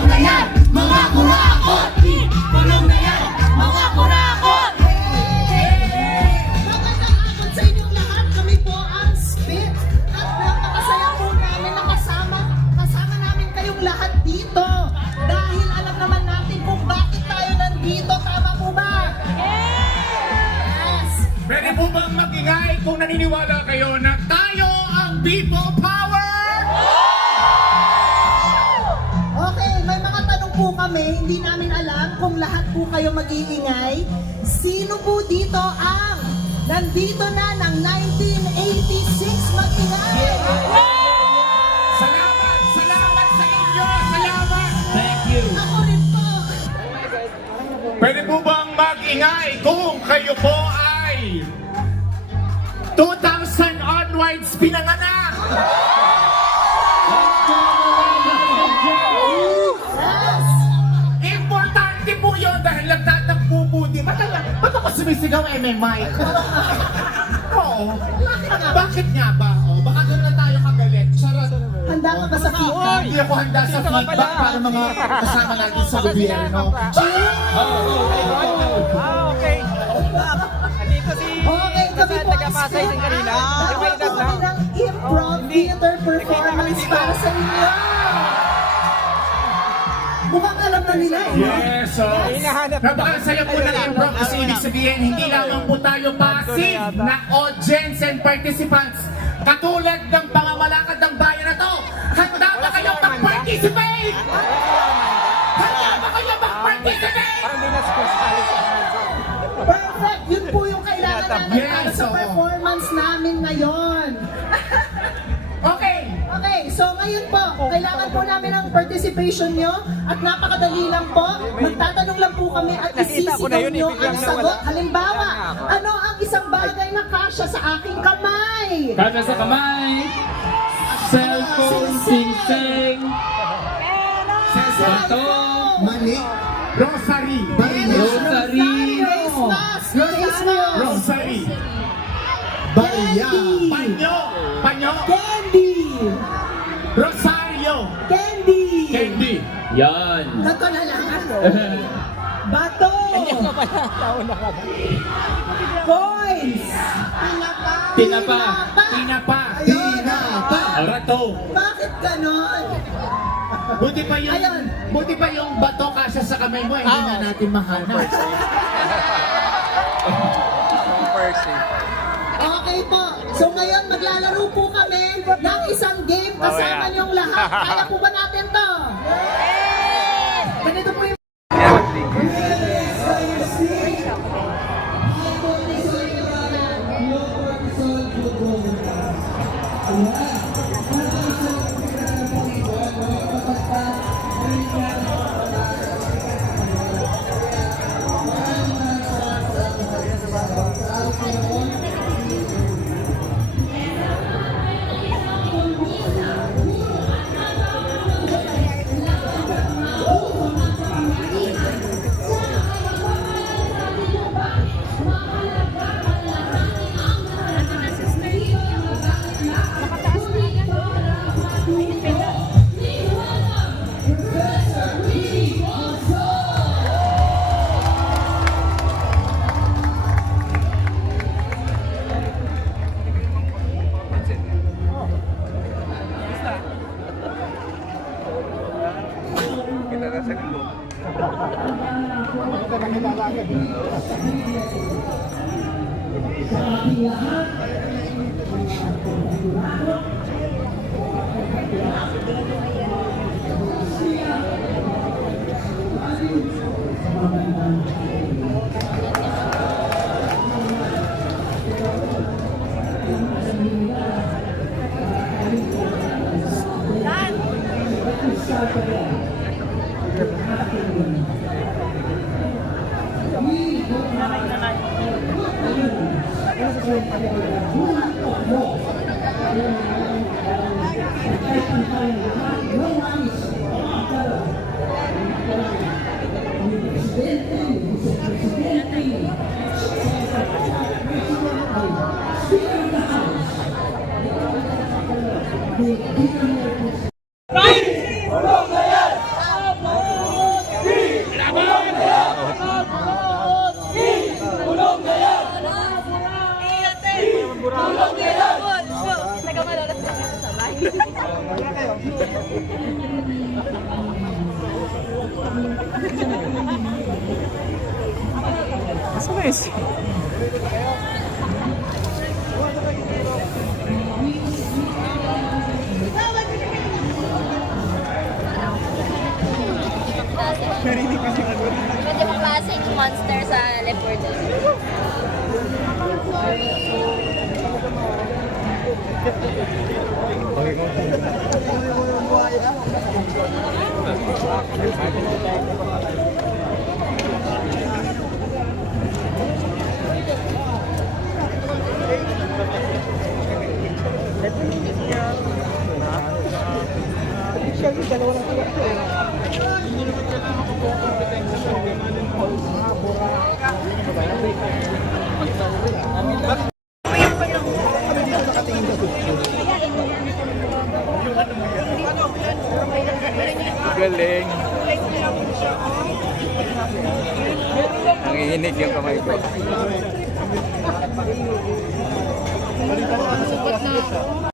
Kulong na yan, mga kurakot! Kulong na yan, mga kurakot! Magandang hapon sa inyong lahat. Kami po ang Spit. At napakasaya po namin na kasama namin kayong lahat dito. Dahil alam naman natin kung bakit tayo nandito. Tama po ba? Yes! Pwede po bang magingay kung naniniwala kayo na tayo ang people power? Okay, may mga tanong po kami. Hindi namin alam kung lahat po kayo mag-iingay. Sino po dito ang nandito na ng 1986 mag-ingay? Salamat! Salamat sa inyo! Salamat! Thank you. Ako rin po. Pwede po bang magingay kung kayo po ay 2000 onwards pinanganak? Yes! Importante po yun dahil nagtatagpo po din. Ba't ako sumisigaw may mic? Oo. Bakit nga ba? O, baka doon na tayo kagalit. Charot. Handa ka ba sa feedback? Hindi ako handa sa feedback para mga kasama natin sa gobyerno. Okay. Andito si Okay, kami po ang taga-Pasay din kanina. Dapat po kami ng improv theater performance para sa inyo. Mukhang alam na nila eh. Yes, so napakasaya po ng improv kasi ibig sabihin hindi lamang po tayo passive na audience and participants. Katulad ng pangamalakad ng bayan na to, handa ba kayo mag-participate? Handa ba kayo mag-participate? Parang di na sali sa Perfect! Yun po yung kailangan namin para Yes, sa oo. performance namin ngayon. Okay, Okay, so ngayon po, kailangan po namin ng participation nyo at napakadali lang po. Magtatanong lang po kami at Nakita ko na isisigaw yun, nyo biglang ang sagot. nawala. Halimbawa, ano ang isang bagay na kasya sa aking kamay? Kada sa kamay, cellphone, sing-sing, bato, mali. Rosary. rosary, Face mask! Face mask! Rosary. Candy! Panyo. Panyo. Candy! Rosario. Candy! Candy. yan. Ito na lang ano? Bato! Coins! Tinapa, Tinapa. Tinapa! rato, Bakit ganon? Buti pa yung Ayun. buti pa yung bato kasya sa kamay mo, hindi na natin mahanap. Okay po. So ngayon maglalaro po kami ng isang game kasama niyong lahat. Kaya po ba natin to? Ganito po yung... Yes. Pwede mo klaseng monster sa Leopoldo. Galing. Nanginginig yung kamay ko.